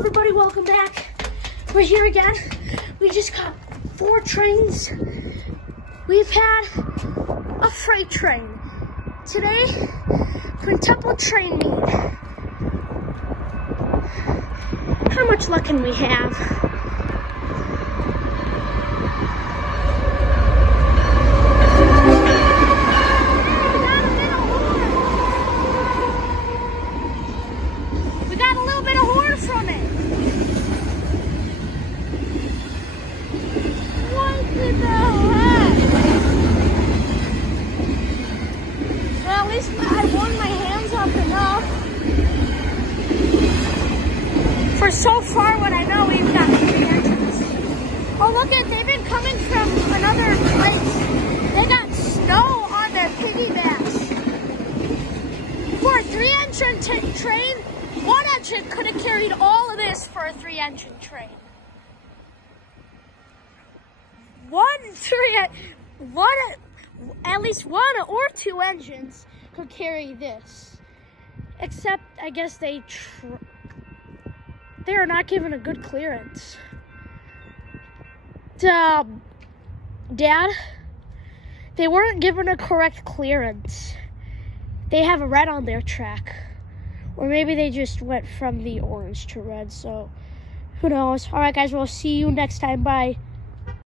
everybody, welcome back. We're here again. We just got 4 trains. We've had a freight train. Today, quintuple train meet. How much luck can we have? Well, at least I warmed my hands up enough. For so far what I know, we've got 3 engines. Oh, look at, they've been coming from another place. They got snow on their piggybacks. For a 3-engine train, 1 engine could have carried all of this for a 3-engine train. At least 1 or 2 engines could carry this. Except, I guess they are not given a good clearance. Dad, they weren't given a correct clearance. They have a red on their track. Or maybe they just went from the orange to red, so who knows. All right, guys, we'll see you next time. Bye.